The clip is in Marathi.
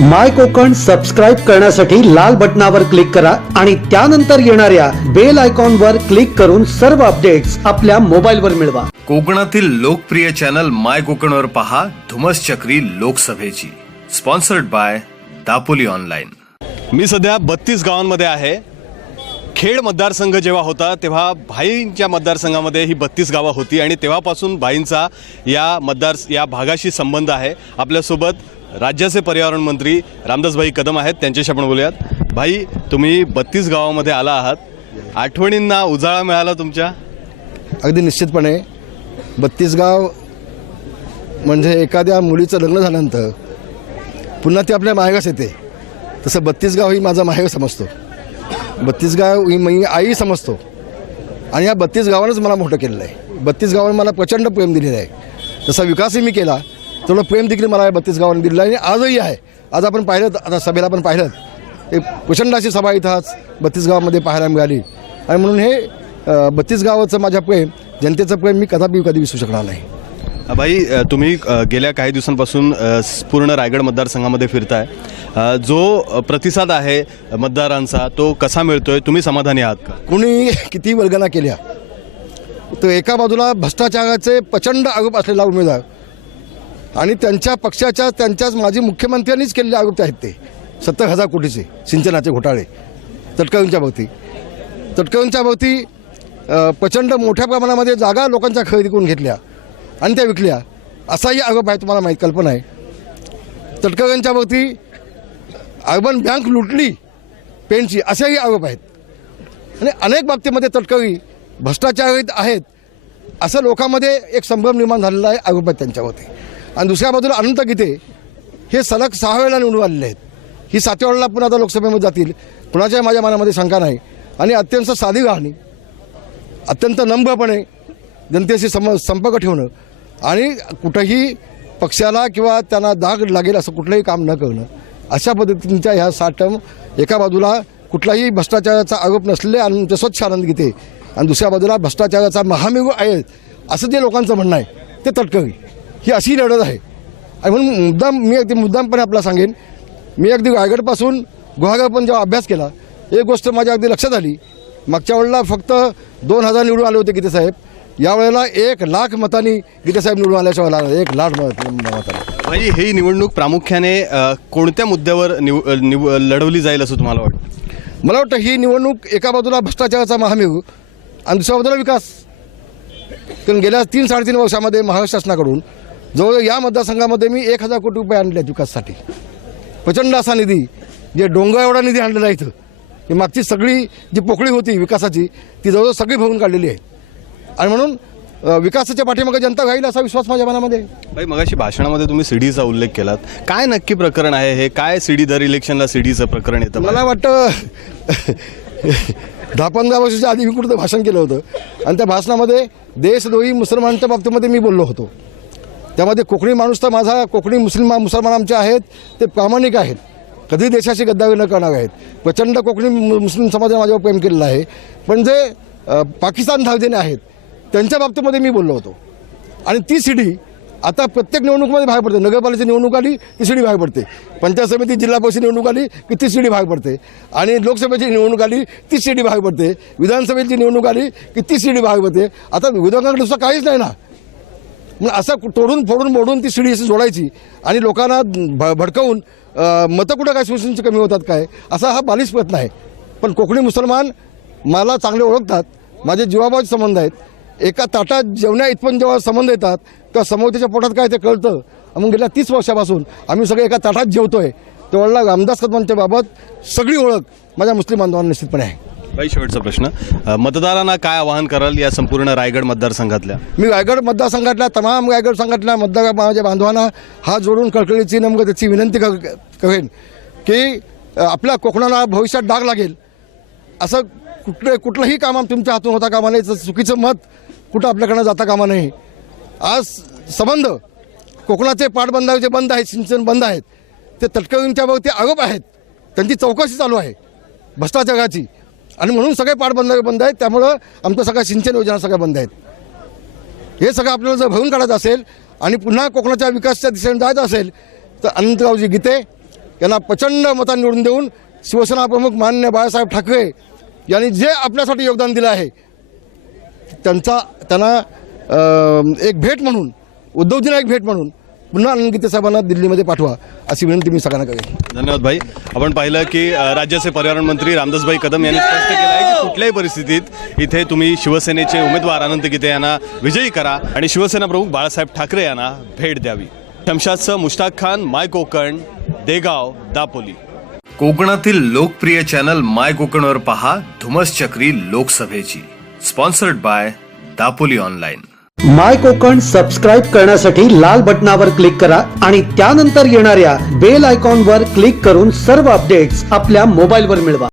माय कोकण सबस्क्राईब करण्यासाठी लाल बटनावर क्लिक करा आणि त्यानंतर येणाऱ्या बेल आयकॉनवर क्लिक करून सर्व अपडेट्स आपल्या मोबाईलवर मिळवा. कोकणातील लोकप्रिय चॅनल माय कोकणवर पहा धुमस चक्री लोकसभेची. स्पॉन्सर्ड बाय दापोली ऑनलाईन मी सध्या बत्तीस गावांमध्ये आहे. खेड मतदारसंघ जेव्हा होता तेव्हा भाईंच्या मतदारसंघामध्ये ही बत्तीस गावं होती आणि तेव्हापासून भाईंचा या मतदार या भागाशी संबंध आहे. आपल्यासोबत राज्याचे पर्यावरण मंत्री रामदासभाई कदम आहेत. त्यांच्याशी आपण बोलूयात. भाई तुम्ही बत्तीस गावामध्ये आला आहात. आठवणींना उजाळा मिळाला तुमच्या? अगदी निश्चितपणे. बत्तीस गाव म्हणजे एखाद्या मुलीचं लग्न झाल्यानंतर पुन्हा ती आपल्या माहेगास येते. तसं बत्तीस गाव ही माझा माहेग समजतो. बत्तीस गाव ही मी आई समजतो. आणि या बत्तीस गावानंच मला मोठं केलेलं आहे. बत्तीस गावानं मला प्रचंड प्रेम दिलेलं आहे. जसा विकासही मी केला. तेवढं प्रेम देखील मला या बत्तीस गावाने दिलेलं आहे. आणि आजही आहे. आज आपण पाहिलं आता सभेला आपण पाहिलं. एक प्रचंड अशी सभा इथं आज बत्तीस गावामध्ये पाहायला मिळाली. आणि म्हणून हे बत्तीस गावाचं माझ्या प्रेम जनतेचं प्रेम मी कदापि कधी विसरू शकणार नाही. भाई तुम्ही गेल्या काही दिवसांपासून पूर्ण रायगड मतदारसंघामध्ये फिरताय. जो प्रतिसाद आहे मतदारांचा तो कसा मिळतोय? तुम्ही समाधानी आहात का? कुणी किती वल्गना केल्या? तर एका बाजूला भ्रष्टाचाराचे प्रचंड आरोप असलेला उमेदवार आणि त्यांच्या पक्षाच्या त्यांच्याच माजी मुख्यमंत्र्यांनीच केलेले आरोप आहेत ते. सत्तर हजार कोटीचे सिंचनाचे घोटाळे. तटकरूंच्या भोवती. तटकरूंच्या भोवती प्रचंड मोठ्या प्रमाणामध्ये जागा लोकांच्या खरेदी करून घेतल्या आणि त्या विकल्या. असाही आरोप आहे तुम्हाला माहीत कल्पना आहे. तटकळींच्या भोवती अर्बन बँक लुटली पेनची असेही आरोप आहेत. आणि अनेक बाबतीमध्ये तटकरी भ्रष्टाचारित आहेत. असं लोकांमध्ये एक संभ्रम निर्माण झालेला आहे आरोप आहेत त्यांच्यावरती आणि दुसऱ्या बाजूला अनंत गीते. हे सलग सहा वेळेला निवडून आलेले आहेत. ही सातव्या वेळेला पुन्हा आता लोकसभेमध्ये जातील. कुणाच्याही माझ्या मनामध्ये शंका नाही. आणि अत्यंत साधी राहणी अत्यंत नम्रपणे जनतेशी सम संपर्क ठेवणं. आणि कुठंही पक्षाला किंवा त्यांना दाग लागेल असं कुठलंही काम न करणं. अशा पद्धतींच्या ह्या साठम एका बाजूला कुठलाही भ्रष्टाचाराचा आरोप नसले आणि स्वच्छ आनंद घेते आणि दुसऱ्या बाजूला भ्रष्टाचाराचा महामेरू आहे. असं जे लोकांचं म्हणणं आहे ते तटकवी ही अशी लढत आहे. आणि म्हणून मुद्दाम मी अगदी मुद्दामपणे आपला सांगेन मी अगदी रायगडपासून गुहागर पण जेव्हा अभ्यास केला एक गोष्ट माझ्या अगदी लक्षात आली. मागच्या वेळेला फक्त दोन हजार निवडून आले होते गीतेसाहेब यावेळेला एक लाख मतांनी गीतेसाहेब निवडून आल्याच्या वेळेला एक लाख मत मतांनी. भाई ही निवडणूक प्रामुख्याने कोणत्या मुद्द्यावर निव निव लढवली जाईल असं तुम्हाला वाटतं? मला वाटतं ही निवडणूक एका बाजूला भ्रष्टाचाराचा महामेरू आणि दुसऱ्या बाजूला विकास. कारण गेल्या तीन साडेतीन वर्षामध्ये महाराष्ट्र शासनाकडून जवळ या मतदारसंघामध्ये मी एक हजार कोटी रुपये आणले आहेत विकासासाठी. प्रचंड असा निधी जे डोंगर एवढा निधी आणलेला इथं ही मागची सगळी जी पोकळी होती विकासाची ती जवळजवळ सगळी भरून काढलेली आहे. आणि म्हणून विकासाच्या पाठीमागे जनता राहील असा विश्वास माझ्या मनामध्ये भाई मगाशी भाषणामध्ये तुम्ही सीडीचा उल्लेख केलात. काय नक्की प्रकरण आहे हे? काय सीडी दर इलेक्शनला सीडीचं प्रकरण येतं? मला वाटतं दहा पंधरा वर्षाच्या आधी मी कुठं भाषण केलं होतं. आणि त्या भाषणामध्ये देशद्रोही मुसलमानांच्या बाबतीमध्ये मी बोललो होतो. त्यामध्ये कोकणी माणूस तर माझा कोकणी मुस्लिम मुसलमान आमचे आहेत ते प्रामाणिक आहेत. कधी देशाची गद्दारी न करणार आहेत. प्रचंड कोकणी मु- मुस्लिम समाजाने माझ्यावर प्रेम केलेलं आहे. पण जे पाकिस्तान धावदेने आहेत त्यांच्या बाबतीमध्ये मी बोललो होतो. आणि ती सिडी आता प्रत्येक निवडणुकीमध्ये बाहेर पडते. नगरपालिकेची निवडणूक आली ती शिडी बाहेर पडते. पंचायत समिती जिल्हा परिषद निवडणूक आली की ती शिडी बाहेर पडते. आणि लोकसभेची निवडणूक आली ती शिडी बाहेर पडते. विधानसभेची निवडणूक आली की ती शिडी बाहेर पडते. आता विरोधकांकडे दुसरं काहीच नाही ना. मग असं तोडून फोडून मोडून ती शिडी अशी जोडायची आणि लोकांना भ भडकवून मतं कुठं काय शिवसेनेचे कमी होतात काय? असा हा बालिश प्रयत्न आहे. पण कोकणी मुसलमान मला चांगले ओळखतात. माझे जीवाबाचे संबंध आहेत. एका ताटात जेवण्या इथपण जेव्हा संबंध येतात तेव्हा त्याच्या पोटात काय ते कळतं. मग गेल्या तीस वर्षापासून आम्ही सगळे एका ताटात जेवतो आहे तेवढा रामदास कदमांच्या बाबत सगळी ओळख माझ्या मुस्लिम बांधवांना निश्चितपणे आहे. काही शेवटचा प्रश्न. मतदारांना काय आवाहन कराल या संपूर्ण रायगड मतदारसंघातल्या? मी रायगड मतदारसंघातल्या तमाम रायगड संघातल्या मतदार माझ्या बांधवांना हात जोडून कळकळीची नमक त्याची विनंती करेन की आपल्या कोकणाला भविष्यात डाग लागेल. असं कुठलं कुठलंही काम तुमच्या हातून होता कामा नाही चुकीचं मत कुठं आपल्याकडनं जाता कामा नाही आज संबंध कोकणाचे पाटबंधारे जे बंद आहेत सिंचन बंद आहेत ते तटकवींच्या बाबतीत आरोप आहेत. त्यांची चौकशी चालू आहे भ्रष्टाचाराची. आणि म्हणून सगळे पाटबंधारे बंद आहेत. त्यामुळं आमचं सगळ्या सिंचन योजना सगळ्या बंद आहेत. हे सगळं आपल्याला जर भरून काढायचं असेल आणि पुन्हा कोकणाच्या विकासच्या दिशेने जायचं असेल तर अनंतरावजी गीते यांना प्रचंड मतांनी निवडून देऊन शिवसेना प्रमुख मान्य बाळासाहेब ठाकरे यांनी जे आपल्यासाठी योगदान दिलं आहे त्यांचा त्यांना एक भेट म्हणून उद्धवजींना एक भेट म्हणून पुन्हा अनंत साहेबांना दिल्लीमध्ये पाठवा अशी विनंती मी सगळ्यांना करेन. धन्यवाद भाई. आपण पाहिलं की अ, राज्याचे पर्यावरण मंत्री रामदासभाई कदम यांनी स्पष्ट केलं आहे की कुठल्याही परिस्थितीत इथे तुम्ही शिवसेनेचे उमेदवार अनंत गीते यांना विजयी करा आणि शिवसेना प्रमुख बाळासाहेब ठाकरे यांना भेट द्यावी. शमशादचं मुश्ताक खान माय कोकण देगाव दापोली. कोकणातील लोकप्रिय चॅनल माय कोकणवर पहा धुमस चक्री लोकसभेची. Sponsored by Dapoli online. My Konkan subscribe करण्यासाठी लाल बटनावर क्लिक करा आणि त्यानंतर येणाऱ्या बेल आयकॉनवर क्लिक करून सर्व अपडेट्स आपल्या मोबाईलवर मिळवा.